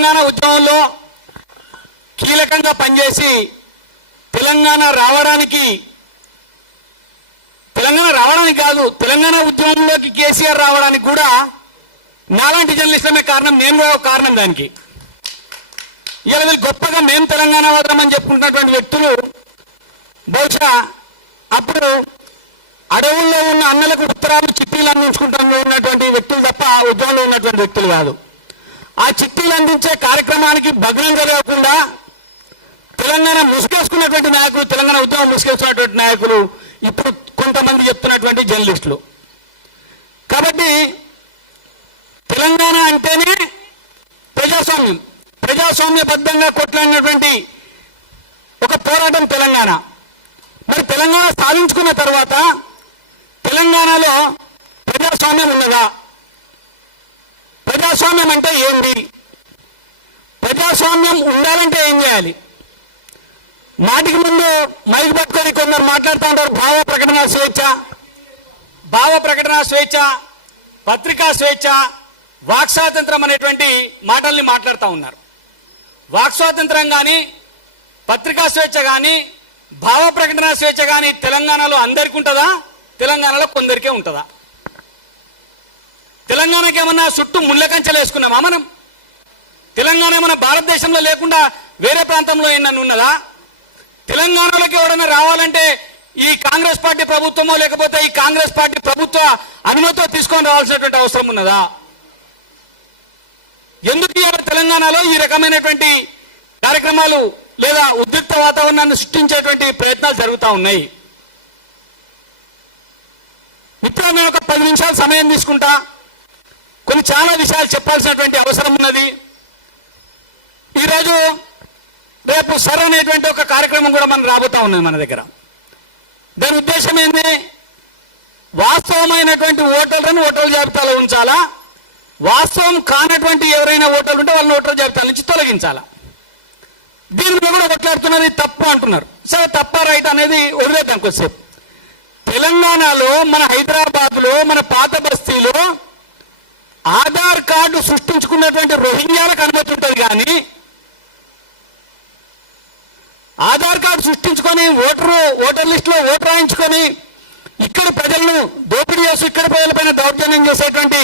తెలంగాణ ఉద్యమంలో కీలకంగా పనిచేసి తెలంగాణ రావడానికి కాదు, తెలంగాణ ఉద్యమంలోకి కేసీఆర్ రావడానికి కూడా నాలాంటి జర్నలిస్టులమే కారణం, నేను కూడా కారణం దానికి. ఇలా వీళ్ళు గొప్పగా మేము తెలంగాణ వాదమని చెప్పుకుంటున్నటువంటి వ్యక్తులు బహుశా అప్పుడు అడవుల్లో ఉన్న అన్నలకు ఉత్తరాలు చిట్టీలు అందించుకుంటూ ఉన్నటువంటి వ్యక్తులు తప్ప ఉద్యమంలో ఉన్నటువంటి వ్యక్తులు కాదు. ఆ చిట్టీలు అందించే కార్యక్రమానికి భగ్నం కలగకుండా తెలంగాణ ముసుగేసుకున్నటువంటి నాయకులు, తెలంగాణ ఉద్యమం ముసుగేసుకున్నటువంటి నాయకులు ఇప్పుడు కొంతమంది చెప్తున్నటువంటి జర్నలిస్టులు. కాబట్టి తెలంగాణ అంటేనే ప్రజాస్వామ్యం, ప్రజాస్వామ్యబద్ధంగా కొట్లాడినటువంటి ఒక పోరాటం తెలంగాణ. మరి తెలంగాణ సాధించుకున్న తర్వాత తెలంగాణలో ప్రజాస్వామ్యం ఉన్నదా? ప్రజాస్వామ్యం అంటే ఏంటి? ప్రజాస్వామ్యం ఉండాలంటే ఏం చేయాలి? మాటికి ముందు మైక్ పట్టుకొని కొందరు మాట్లాడుతూ ఉంటారు, భావ ప్రకటన స్వేచ్ఛ, పత్రికా స్వేచ్ఛ, వాక్ స్వాతంత్రం అనేటువంటి మాటల్ని మాట్లాడుతూ ఉన్నారు. వాక్ స్వాతంత్రం కానీ, పత్రికా స్వేచ్ఛ కానీ, భావ ప్రకటన స్వేచ్ఛ కానీ తెలంగాణలో అందరికీ ఉంటుందా? తెలంగాణలో కొందరికే ఉంటుందా? తెలంగాణకి ఏమన్నా చుట్టూ ముళ్ళ కంచెలు వేసుకున్నామా మనం? తెలంగాణ ఏమన్నా భారతదేశంలో లేకుండా వేరే ప్రాంతంలో ఏమన్నా ఉన్నదా? తెలంగాణలోకి ఎవరైనా రావాలంటే ఈ కాంగ్రెస్ పార్టీ ప్రభుత్వమో లేకపోతే ఈ కాంగ్రెస్ పార్టీ ప్రభుత్వ అనుమతితో తీసుకొని రావాల్సినటువంటి అవసరం ఉన్నదా? ఎందుకు తెలంగాణలో ఈ రకమైనటువంటి కార్యక్రమాలు లేదా ఉద్రిక్త వాతావరణాన్ని సృష్టించేటువంటి ప్రయత్నాలు జరుగుతూ ఉన్నాయి? మిత్రులు, నేను ఒక 10 నిమిషాలు సమయం తీసుకుంటా. కొన్ని చాలా విషయాలు చెప్పాల్సినటువంటి అవసరం ఉన్నది. ఈరోజు రేపు సర్ అనేటువంటి ఒక కార్యక్రమం కూడా మనం రాబోతా ఉన్నది మన దగ్గర. దాని ఉద్దేశం ఏంది? వాస్తవమైనటువంటి ఓటర్లను ఓటర్ల జాబితాలో ఉంచాలా, వాస్తవం కానటువంటి ఎవరైనా ఓటర్లు ఉంటే వాళ్ళని ఓటర్ల జాబితా నుంచి తొలగించాలా. దీని మీద కూడా కొట్లాడుతున్నది తప్పు అంటున్నారు. సరే, తప్ప రైట్ అనేది వదిలేద్దాం కొద్దిసేపు. తెలంగాణలో, మన హైదరాబాద్లో, మన పాత బస్తీలో ఆధార్ కార్డు సృష్టించుకున్నటువంటి రోహింగ్యాలకు అనుమతి ఉంటుంది. కానీ ఆధార్ కార్డు సృష్టించుకొని ఓటర్ లిస్టులో ఓటు రాయించుకొని ఇక్కడ ప్రజలను దోపిడీ చేసి ఇక్కడ ప్రజలపైన దౌర్జన్యం చేసేటువంటి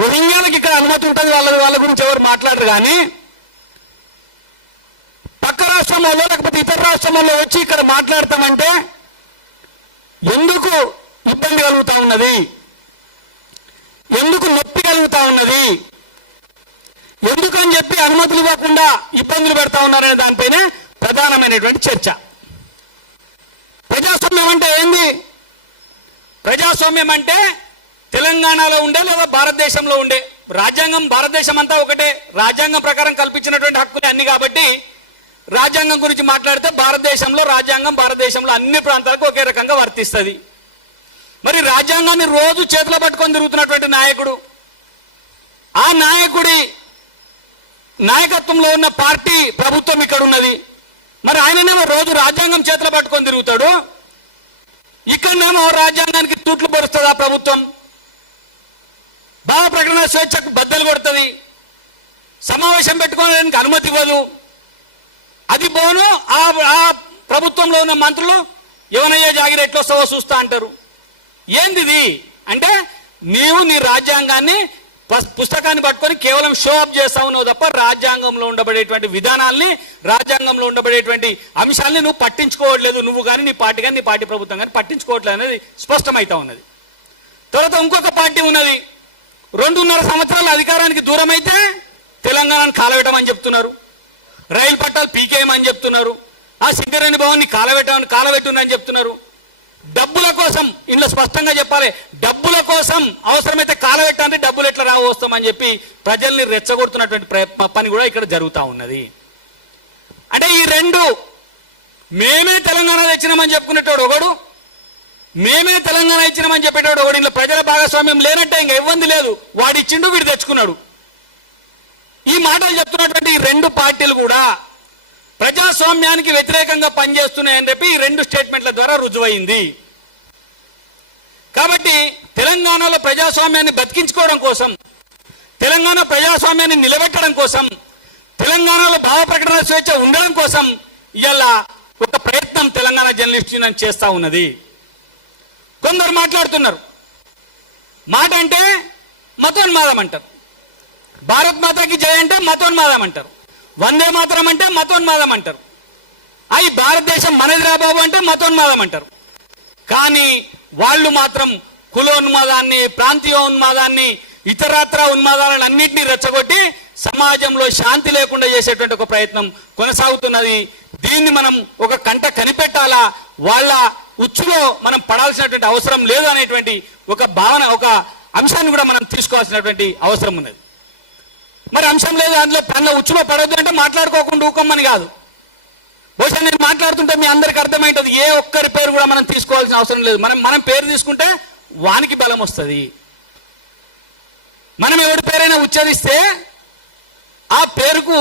రోహింగ్యాలకు ఇక్కడ అనుమతి ఉంటుంది. వాళ్ళ గురించి ఎవరు మాట్లాడరు. కానీ పక్క రాష్ట్రంలో లేకపోతే ఇతర రాష్ట్రంలో వచ్చి ఇక్కడ మాట్లాడతామంటే ఎందుకు ఇబ్బంది కలుగుతా ఉన్నది? ఎందుకు నొప్పి కలుగుతా ఉన్నది? ఎందుకని చెప్పి అనుమతులు ఇవ్వకుండా ఇబ్బందులు పెడతా ఉన్నారనే దానిపైనే ప్రధానమైనటువంటి చర్చ. ప్రజాస్వామ్యం అంటే ఏంది? ప్రజాస్వామ్యం అంటే తెలంగాణలో ఉండే లేదా భారతదేశంలో ఉండే రాజ్యాంగం, భారతదేశం అంతా ఒకటే, రాజ్యాంగం ప్రకారం కల్పించినటువంటి హక్కులే అన్ని. కాబట్టి రాజ్యాంగం గురించి మాట్లాడితే భారతదేశంలో రాజ్యాంగం భారతదేశంలో అన్ని ప్రాంతాలకు ఒకే రకంగా వర్తిస్తుంది. మరి రాజ్యాంగాన్ని రోజు చేతిలో పట్టుకొని తిరుగుతున్నటువంటి నాయకుడు, ఆ నాయకుడి నాయకత్వంలో ఉన్న పార్టీ ప్రభుత్వం ఇక్కడ ఉన్నది. మరి ఆయననేమో రోజు రాజ్యాంగం చేతిలో పట్టుకొని తిరుగుతాడు, ఇక్కడనేమో రాజ్యాంగానికి తూట్లు పొరుస్తుంది ఆ ప్రభుత్వం. భావ ప్రకటన స్వేచ్ఛకు బద్దలు కొడుతుంది, సమావేశం పెట్టుకోవడానికి అనుమతి ఇవ్వదు. అది పోను ఆ ప్రభుత్వంలో ఉన్న మంత్రులు ఎవనయ్యే జాగిరి ఎట్లా వస్తావో చూస్తా అంటారు. ఏంది ఇది అంటే, నీవు నీ రాజ్యాంగాన్ని పుస్తకాన్ని పట్టుకొని కేవలం షో అప్ చేస్తావు నువ్వు తప్ప రాజ్యాంగంలో ఉండబడేటువంటి విధానాల్ని, రాజ్యాంగంలో ఉండబడేటువంటి అంశాలని నువ్వు పట్టించుకోవట్లేదు. నువ్వు కానీ నీ పార్టీ కానీ నీ పార్టీ ప్రభుత్వం కానీ పట్టించుకోవట్లేదు అనేది స్పష్టమవుతా ఉన్నది. తర్వాత ఇంకొక పార్టీ ఉన్నది, 2.5 సంవత్సరాల అధికారానికి దూరం అయితే తెలంగాణను కాలబెట్టమని చెప్తున్నారు, రైలు పట్టాలు పీకేయమని చెప్తున్నారు, ఆ సింగరేణి భవన్ని కాలబెట్టునని చెప్తున్నారు. డబ్బుల కోసం, ఇందులో స్పష్టంగా చెప్పాలి, డబ్బుల కోసం అవసరమైతే కాలబెట్టాలంటే డబ్బులు ఎట్లా వస్తామని చెప్పి ప్రజల్ని రెచ్చగొడుతున్నటువంటి పని కూడా ఇక్కడ జరుగుతూ ఉన్నది. అంటే ఈ రెండు, మేమే తెలంగాణ తెచ్చినామని చెప్పుకునేటోడు ఒకడు, మేమే తెలంగాణ ఇచ్చినామని చెప్పేటోడు ఒకడు. ఇంట్లో ప్రజల భాగస్వామ్యం లేనట్టే ఇంకా ఇబ్బంది లేదు, వాడు ఇచ్చిండు వీడు తెచ్చుకున్నాడు. ఈ మాటలు చెప్తున్నటువంటి ఈ రెండు పార్టీలు కూడా ప్రజాస్వామ్యానికి వ్యతిరేకంగా పనిచేస్తున్నాయని చెప్పి ఈ రెండు స్టేట్మెంట్ల ద్వారా రుజువైంది. కాబట్టి తెలంగాణలో ప్రజాస్వామ్యాన్ని బతికించుకోవడం కోసం, తెలంగాణ ప్రజాస్వామ్యాన్ని నిలబెట్టడం కోసం తెలంగాణలో భావ ప్రకటన స్వేచ్ఛ ఉండడం కోసం ఇవాళ ఒక ప్రయత్నం తెలంగాణ జర్నలిస్ట్ యూనియన్ చేస్తూ ఉన్నది. కొందరు మాట్లాడుతున్నారు, మాట అంటే మతోన్మాదం అంటారు, భారత్ మాతాకి జయ అంటే మతోన్మాదం అంటారు, వందే మాతరం అంటే మతోన్మాదం అంటారు, అయి భారతదేశం మనదిరా బాబు అంటే మతోన్మాదం అంటారు. కానీ వాళ్ళు మాత్రం కులోన్మాదాన్ని, ప్రాంతీయ ఉన్మాదాన్ని, ఇతరత్ర ఉన్మాదాలను అన్నింటినీ రెచ్చగొట్టి సమాజంలో శాంతి లేకుండా చేసేటువంటి ఒక ప్రయత్నం కొనసాగుతున్నది. దీన్ని మనం ఒక కంట కనిపెట్టాలా, వాళ్ళ ఉచ్చులో మనం పడాల్సినటువంటి అవసరం లేదు అనేటువంటి ఒక భావన, ఒక అంశాన్ని కూడా మనం తీసుకోవాల్సినటువంటి అవసరం ఉన్నది. మరి అంశం లేదు, అందులో పన్న ఉచ్చులో పడొద్దు అంటే మాట్లాడుకోకుండా ఊకమ్మని కాదు. బహుశా నేను మాట్లాడుతుంటే మీ అందరికి అర్థమైంటుంది, ఏ ఒక్కరి పేరు కూడా మనం తీసుకోవాల్సిన అవసరం లేదు. మనం పేరు తీసుకుంటే వానికి బలం వస్తుంది. మనం ఎవరి పేరైనా ఉచ్చరిస్తే ఆ పేరుకు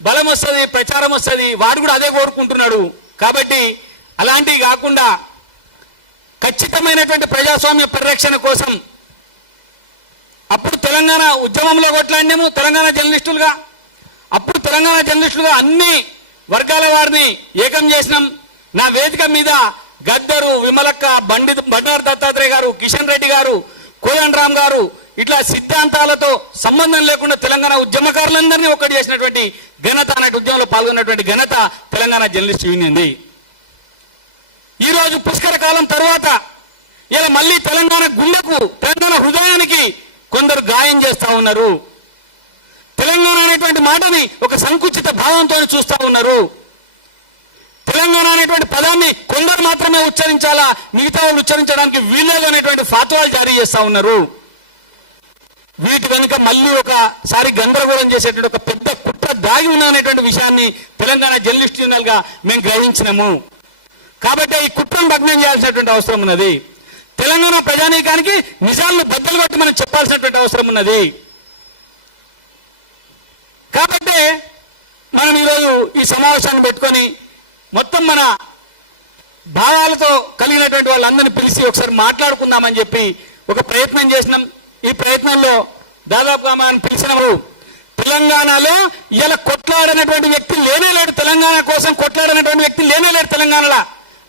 బలం వస్తుంది, ప్రచారం వస్తుంది. వాడు కూడా అదే కోరుకుంటున్నాడు. కాబట్టి అలాంటివి కాకుండా ఖచ్చితమైనటువంటి ప్రజాస్వామ్య పరిరక్షణ కోసం అప్పుడు తెలంగాణ ఉద్యమంలో కొట్లాడినాము తెలంగాణ జర్నలిస్టులుగా. అప్పుడు తెలంగాణ జర్నలిస్టులుగా అన్ని వర్గాల వారిని ఏకం చేసినాం. నా వేదిక మీద గద్దరు, విమలక్క, బండారు దత్తాత్రేయ గారు, కిషన్ రెడ్డి గారు, కోదండరామ్ గారు, ఇట్లా సిద్ధాంతాలతో సంబంధం లేకుండా తెలంగాణ ఉద్యమకారులందరినీ ఒక్కటి చేసినటువంటి ఘనత, అనే ఉద్యమంలో పాల్గొన్నటువంటి ఘనత తెలంగాణ జర్నలిస్ట్ యూనియన్ది. ఈరోజు పుష్కర కాలం తర్వాత ఇలా మళ్ళీ తెలంగాణ గుండెకు, తెలంగాణ హృదయానికి కొందరు గాయం చేస్తా ఉన్నారు. తెలంగాణ అనేటువంటి మాటని ఒక సంకుచిత భావంతో చూస్తా ఉన్నారు. తెలంగాణ అనేటువంటి పదాన్ని కొందరు మాత్రమే ఉచ్చరించాలా, మిగతా వాళ్ళు ఉచ్చరించడానికి వీల్లేదు అనేటువంటి ఫాత్వాలు జారీ చేస్తా ఉన్నారు. వీటి వెనుక మళ్ళీ ఒకసారి గందరగోళం చేసేటువంటి ఒక పెద్ద కుట్ర దాగి ఉన్నటువంటి విషయాన్ని తెలంగాణ జర్నలిస్ట్ యూనియన్ గా మేము గ్రహించినాము. కాబట్టి ఈ కుట్రను భగ్నం చేయాల్సినటువంటి అవసరం ఉన్నది. తెలంగాణ ప్రజానీకానికి నిజాలను బద్దలు కొట్టి మనం చెప్పాల్సినటువంటి అవసరం ఉన్నది. కాబట్టి మనం ఈరోజు ఈ సమావేశాన్ని పెట్టుకొని మొత్తం మన భావాలతో కలిగినటువంటి వాళ్ళందరినీ పిలిచి ఒకసారి మాట్లాడుకుందామని చెప్పి ఒక ప్రయత్నం చేసినాం. ఈ ప్రయత్నంలో దాదాపుగా మనం పిలిచినప్పుడు తెలంగాణలో ఇలా కొట్లాడనటువంటి వ్యక్తి లేనే లేడు. తెలంగాణ కోసం కొట్లాడనటువంటి వ్యక్తి లేనే లేడు తెలంగాణలో.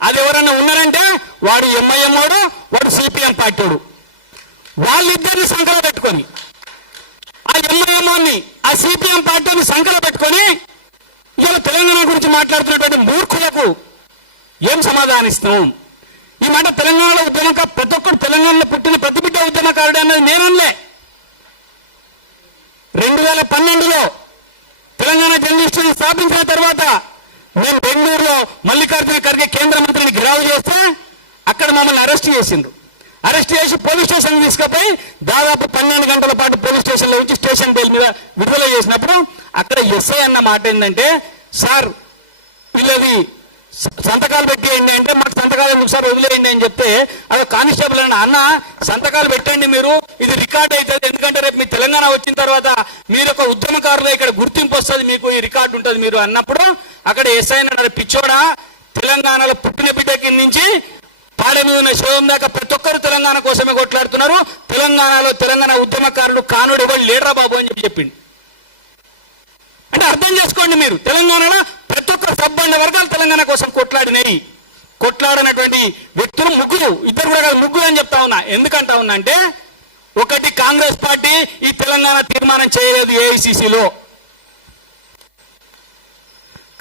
అది ఎవరన్నా ఉన్నారంటే వాడు ఎంఐఎం వాడు, వాడు సిపిఎం పార్టీ వాడు. వాళ్ళిద్దరిని సంకలో పెట్టుకొని, ఆ ఎంఐఎంని ఆ సిపిఎం పార్టీని సంకలో పెట్టుకొని ఇలా తెలంగాణ గురించి మాట్లాడుతున్నటువంటి మూర్ఖులకు ఏం సమాధానిస్తాం? ఈ మాట తెలంగాణలో ఉద్యమకారు, ప్రతి ఒక్కరు తెలంగాణలో పుట్టిన ప్రతి బిడ్డ ఉద్యమకారుడు అన్నది నేనలే. 2012లో తెలంగాణ జర్నలిస్టులను స్థాపించిన తర్వాత మేము బెంగళూరులో మల్లికార్జున ఖర్గే కేంద్ర మంత్రిని గ్రావ్ చేస్తే అక్కడ మమ్మల్ని అరెస్ట్ చేసిండ్రు. అరెస్ట్ చేసి పోలీస్ స్టేషన్ తీసుకుపోయి దాదాపు 12 గంటల పాటు పోలీస్ స్టేషన్లో ఉంచి స్టేషన్ బెయిల్ మీద విడుదల చేసినప్పుడు అక్కడ ఎస్ఐ అన్న మాట ఏంటంటే, సార్ వీళ్ళది సంతకాలు పెట్టేయండి అంటే, మాకు సంతకాలు ఒకసారి వదిలేయండి అని చెప్తే అది కానిస్టేబుల్ అన్న సంతకాలు పెట్టండి, మీరు ఇది రికార్డ్ అవుతుంది, ఎందుకంటే రేపు మీ తెలంగాణ వచ్చిన తర్వాత మీరు ఒక ఉద్యమకారులు ఇక్కడ గుర్తింపు వస్తుంది, మీకు ఈ రికార్డు ఉంటుంది మీరు అన్నప్పుడు అక్కడ ఎస్ఐ అన్నారు, పిచ్చోడా, తెలంగాణలో పుట్టిన బిడ్డకి నుంచి పాడే మీద ఉన్న శోభం దాకా ప్రతి ఒక్కరు తెలంగాణ కోసమే కొట్లాడుతున్నారు. తెలంగాణలో తెలంగాణ ఉద్యమకారుడు కానుడు ఎవరు లేడరా బాబు అని చెప్పింది. అంటే అర్థం చేసుకోండి, మీరు తెలంగాణలో ప్రతి ఒక్క సబ్బండ వర్గాలు తెలంగాణ కోసం కొట్లాడినాయి. కొట్లాడినటువంటి వ్యక్తులు ముగ్గురు, ఇద్దరు కూడా కాదు ముగ్గురు అని చెప్తా ఉన్నా. ఎందుకంటా ఉన్నా అంటే, ఒకటి కాంగ్రెస్ పార్టీ ఈ తెలంగాణ తీర్మానం చేయలేదు ఏఐసిసిలో.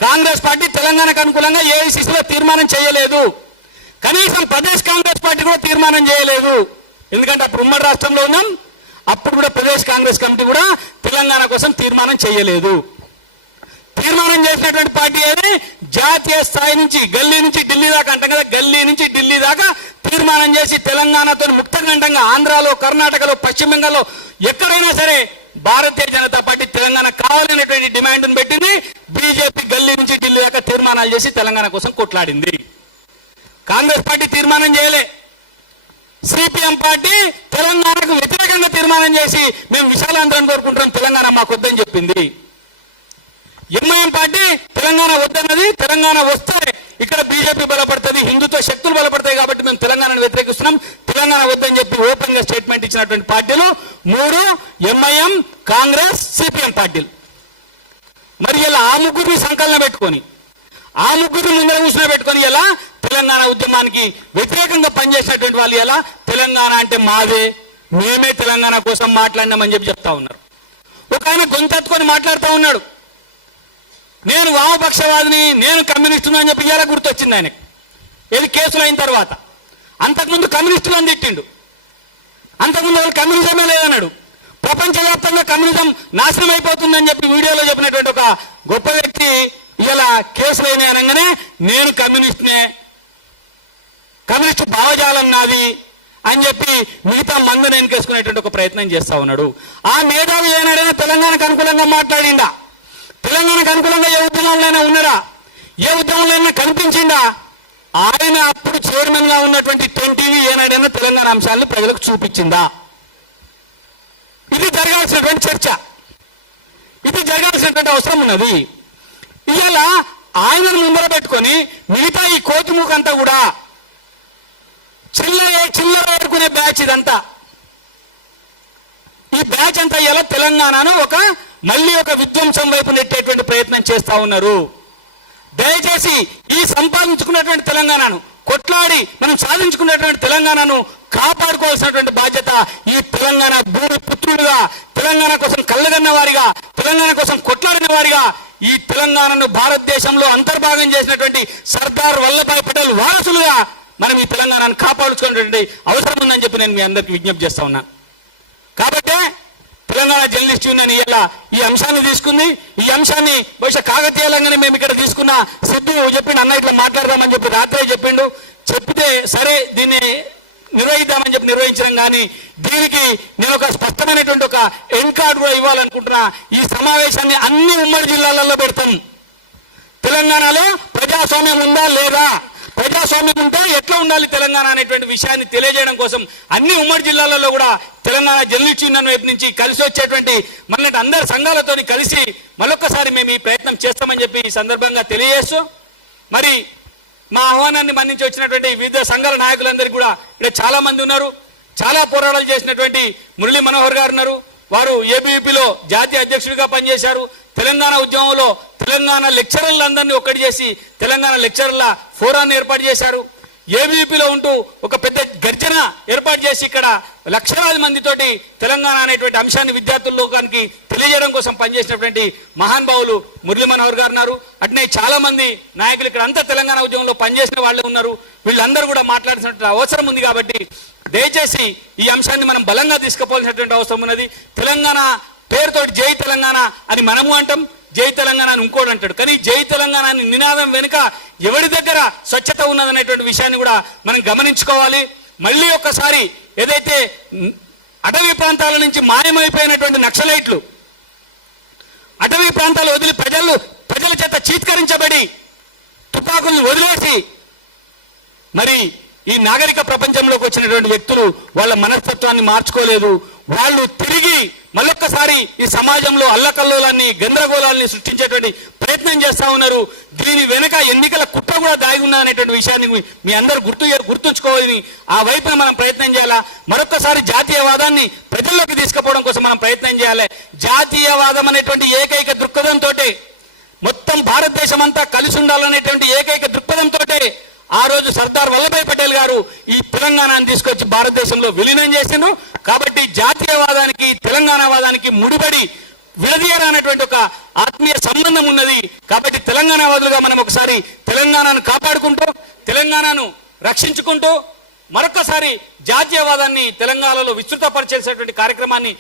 కాంగ్రెస్ పార్టీ తెలంగాణకు అనుకూలంగా ఏఐసిసిలో తీర్మానం చేయలేదు. కనీసం ప్రదేశ్ కాంగ్రెస్ పార్టీ కూడా తీర్మానం చేయలేదు. ఎందుకంటే అప్పుడు ఉమ్మడి రాష్ట్రంలో ఉన్నాం, అప్పుడు కూడా ప్రదేశ్ కాంగ్రెస్ కమిటీ కూడా తెలంగాణ కోసం తీర్మానం చేయలేదు. తీర్మానం చేసినటువంటి పార్టీ ఏది? జాతీయ స్థాయి నుంచి గల్లీ నుంచి ఢిల్లీ దాకా అంటాం కదా, గల్లీ నుంచి ఢిల్లీ దాకా తీర్మానం చేసి తెలంగాణతో ముక్తఖండంగా ఆంధ్రాలో, కర్ణాటకలో, పశ్చిమ బెంగాల్లో ఎక్కడైనా సరే భారతీయ జనతా పార్టీ తెలంగాణ కావాలనేటువంటి డిమాండ్ను పెట్టింది. బీజేపీ గల్లీ నుంచి ఢిల్లీ దాకా తీర్మానాలు చేసి తెలంగాణ కోసం కొట్లాడింది. కాంగ్రెస్ పార్టీ తీర్మానం చేయలే. సిపిఎం పార్టీ తెలంగాణకు వ్యతిరేకంగా తీర్మానం చేసి మేము విశాలాంధ్రం కోరుకుంటున్నాం, తెలంగాణ మాకు వద్దని చెప్పింది. ఎంఐఎం పార్టీ తెలంగాణ వద్దన్నది, తెలంగాణ వస్తే ఇక్కడ బీజేపీ బలపడుతుంది, హిందుత్వ శక్తులు బలపడతాయి కాబట్టి మేము తెలంగాణను వ్యతిరేకిస్తున్నాం, తెలంగాణ వద్దని చెప్పి ఓపెన్ గా స్టేట్మెంట్ ఇచ్చినటువంటి పార్టీలు 3 ఎంఐఎం, కాంగ్రెస్, సిపిఎం పార్టీలు. మరి ఇలా ఆ ముగ్గురిని సంకలనం పెట్టుకొని ఆ ముగ్గురిని ముందర కూర్చుని పెట్టుకొని ఇలా తెలంగాణ ఉద్యమానికి వ్యతిరేకంగా పనిచేసినటువంటి వాళ్ళు ఇలా తెలంగాణ అంటే మాదే, మేమే తెలంగాణ కోసం మాట్లాడినామని చెప్పి చెప్తా ఉన్నారు. ఒక ఆయన గొంతెత్తుకొని మాట్లాడుతూ ఉన్నాడు, నేను వామపక్షవాదిని, నేను కమ్యూనిస్టును అని చెప్పి ఇలా గుర్తొచ్చింది ఆయనకి. ఇది కేసులు అయిన తర్వాత. అంతకుముందు కమ్యూనిస్టులను తిట్టిండు, అంతకుముందు వాళ్ళు కమ్యూనిజమే లేదన్నాడు. ప్రపంచవ్యాప్తంగా కమ్యూనిజం నాశనం అయిపోతుందని చెప్పి వీడియోలో చెప్పినటువంటి ఒక గొప్ప వ్యక్తి ఇలా కేసులు అయినా అనగానే నేను కమ్యూనిస్ట్నే, కమ్యూనిస్టు భావజాలం నాది అని చెప్పి మిగతా మందుని ఎన్నికేసుకునేటువంటి ఒక ప్రయత్నం చేస్తా ఉన్నాడు. ఆ మేధావి ఏనాడైనా తెలంగాణకు అనుకూలంగా మాట్లాడిండా? తెలంగాణకు అనుకూలంగా ఏ ఉద్యమంలోనైనా ఉన్నాడా? ఏ ఉద్యమంలో కనిపించిందా? ఆయన అప్పుడు చైర్మన్ గా ఉన్నటువంటి 10TV ఏనాడైనా తెలంగాణ అంశాలను ప్రజలకు చూపించిందా? ఇది జరగాల్సినటువంటి చర్చ, ఇది జరగాల్సినటువంటి అవసరం ఉన్నది. ఇవాళ ఆయనను ముందర పెట్టుకొని మిగతా ఈ కోతిమూకంతా కూడా చిల్లర ఆడుకునే బ్యాచ్ ఇదంతా. ఈ బ్యాచ్ అంతా ఇలా తెలంగాణను మళ్ళీ ఒక విధ్వంసం వైపు నెట్టేటువంటి ప్రయత్నం చేస్తా ఉన్నారు. దయచేసి ఈ సంపాదించుకున్నటువంటి తెలంగాణను, కొట్లాడి మనం సాధించుకున్నటువంటి తెలంగాణను కాపాడుకోవాల్సినటువంటి బాధ్యత ఈ తెలంగాణ భూమి పుత్రులుగా, తెలంగాణ కోసం కళ్ళగన్న వారిగా, తెలంగాణ కోసం కొట్లాడిన వారిగా, ఈ తెలంగాణను భారతదేశంలో అంతర్భాగం చేసినటువంటి సర్దార్ వల్లభాయ్ పటేల్ వారసులుగా మనం ఈ తెలంగాణను కాపాడుకునేటువంటి అవసరం ఉందని చెప్పి నేను మీ అందరికీ విజ్ఞప్తి చేస్తా ఉన్నాను. కాబట్టి తెలంగాణ జర్నలిస్ట్ యూనియన్ ఇలా ఈ అంశాన్ని తీసుకుంది. ఈ అంశాన్ని బహుశా కాకతీయంగానే మేము ఇక్కడ తీసుకున్న సిద్ధు చెప్పిండు, అన్న ఇట్లా మాట్లాడదామని చెప్పి రాత్రే చెప్పిండు. చెప్తే సరే దీన్ని నిర్వహిద్దామని చెప్పి నిర్వహించడం. కానీ దీనికి నేను ఒక స్పష్టమైనటువంటి ఒక ఎండ్ కార్డు కూడా ఇవ్వాలనుకుంటున్నా. ఈ సమావేశాన్ని అన్ని ఉమ్మడి జిల్లాలలో పెడతాం. తెలంగాణలో ప్రజాస్వామ్యం ఉందా లేదా, ప్రజాస్వామ్యం ఉంటే ఎట్లా ఉండాలి తెలంగాణ అనేటువంటి విషయాన్ని తెలియజేయడం కోసం అన్ని ఉమ్మడి జిల్లాలలో కూడా తెలంగాణ జర్నలిస్ట్ యూనియన్ వైపు నుంచి కలిసి వచ్చేటువంటి మనటి అందరి సంఘాలతో కలిసి మరొకసారి మేము ఈ ప్రయత్నం చేస్తామని చెప్పి ఈ సందర్భంగా తెలియజేస్తూ, మరి మా ఆహ్వానాన్ని మన్నించి వచ్చినటువంటి వివిధ సంఘాల నాయకులందరికీ కూడా ఇక్కడ చాలా మంది ఉన్నారు. చాలా పోరాటాలు చేసినటువంటి మురళీ మనోహర్ గారు ఉన్నారు. వారు ఏబీవీపీలో జాతీయ అధ్యక్షుడిగా పనిచేశారు. తెలంగాణ ఉద్యమంలో తెలంగాణ లెక్చరర్లందరినీ ఒక్కటి చేసి తెలంగాణ లెక్చరర్ల ఫోరాన్ని ఏర్పాటు చేశారు. ఏబీవీపీలో ఉంటూ ఒక పెద్ద గర్జన ఏర్పాటు చేసి ఇక్కడ లక్షలాది మందితోటి తెలంగాణ అనేటువంటి అంశాన్ని విద్యార్థుల లోకానికి తెలియజేయడం కోసం పనిచేసినటువంటి మహానుభావులు మురళీ మనోహర్ గారు ఉన్నారు. అట్నే చాలా మంది నాయకులు ఇక్కడ అంతా తెలంగాణ ఉద్యమంలో పనిచేసిన వాళ్ళే ఉన్నారు. వీళ్ళందరూ కూడా మాట్లాడాల్సినటువంటి అవసరం ఉంది. కాబట్టి దయచేసి ఈ అంశాన్ని మనం బలంగా తీసుకుపోవాల్సినటువంటి అవసరం ఉన్నది. తెలంగాణ పేరుతోటి జై తెలంగాణ అని మనము అంటాం, జై తెలంగాణ అని ఇంకోటి అంటాడు. కానీ జై తెలంగాణ అని నినాదం వెనుక ఎవరి దగ్గర స్వచ్ఛత ఉన్నదనేటువంటి విషయాన్ని కూడా మనం గమనించుకోవాలి. మళ్ళీ ఒక్కసారి ఏదైతే అటవీ ప్రాంతాల నుంచి మాయమైపోయినటువంటి నక్సలైట్లు అటవీ ప్రాంతాలు వదిలి ప్రజల చేత చీత్కరించబడి తుపాకులను వదిలేసి మరి ఈ నాగరిక ప్రపంచంలోకి వచ్చినటువంటి వ్యక్తులు వాళ్ళ మనస్తత్వాన్ని మార్చుకోలేదు. వాళ్ళు తిరిగి మళ్ళొక్కసారి ఈ సమాజంలో అల్లకల్లోలాన్ని, గందరగోళాన్ని సృష్టించేటువంటి ప్రయత్నం చేస్తా ఉన్నారు. దీని వెనుక ఎన్నికల కుట్ర కూడా దాగి ఉన్న అనేటువంటి విషయాన్ని మీ అందరూ గుర్తుంచుకోవాలని ఆ వైపున మనం ప్రయత్నం చేయాలా. మరొక్కసారి జాతీయవాదాన్ని ప్రజల్లోకి తీసుకుపోవడం కోసం మనం ప్రయత్నం చేయాలి. జాతీయవాదం అనేటువంటి ఏకైక దృక్పథంతో మొత్తం భారతదేశం అంతా కలిసి ఉండాలనేటువంటి ఏకైక దృక్పథంతో ఆ రోజు సర్దార్ వల్లభాయ్ పటేల్ గారు ఈ తెలంగాణను తీసుకొచ్చి భారతదేశంలో విలీనం చేసిండ్రు. కాబట్టి జాతీయవాదానికి తెలంగాణవాదానికి ముడిపడి విడదీయరానటువంటి ఒక ఆత్మీయ సంబంధం ఉన్నది. కాబట్టి తెలంగాణవాదులుగా మనం ఒకసారి తెలంగాణను కాపాడుకుంటూ, తెలంగాణను రక్షించుకుంటూ, మరొకసారి జాతీయవాదాన్ని తెలంగాణలో విస్తృతపరిచేసేటువంటి కార్యక్రమాన్ని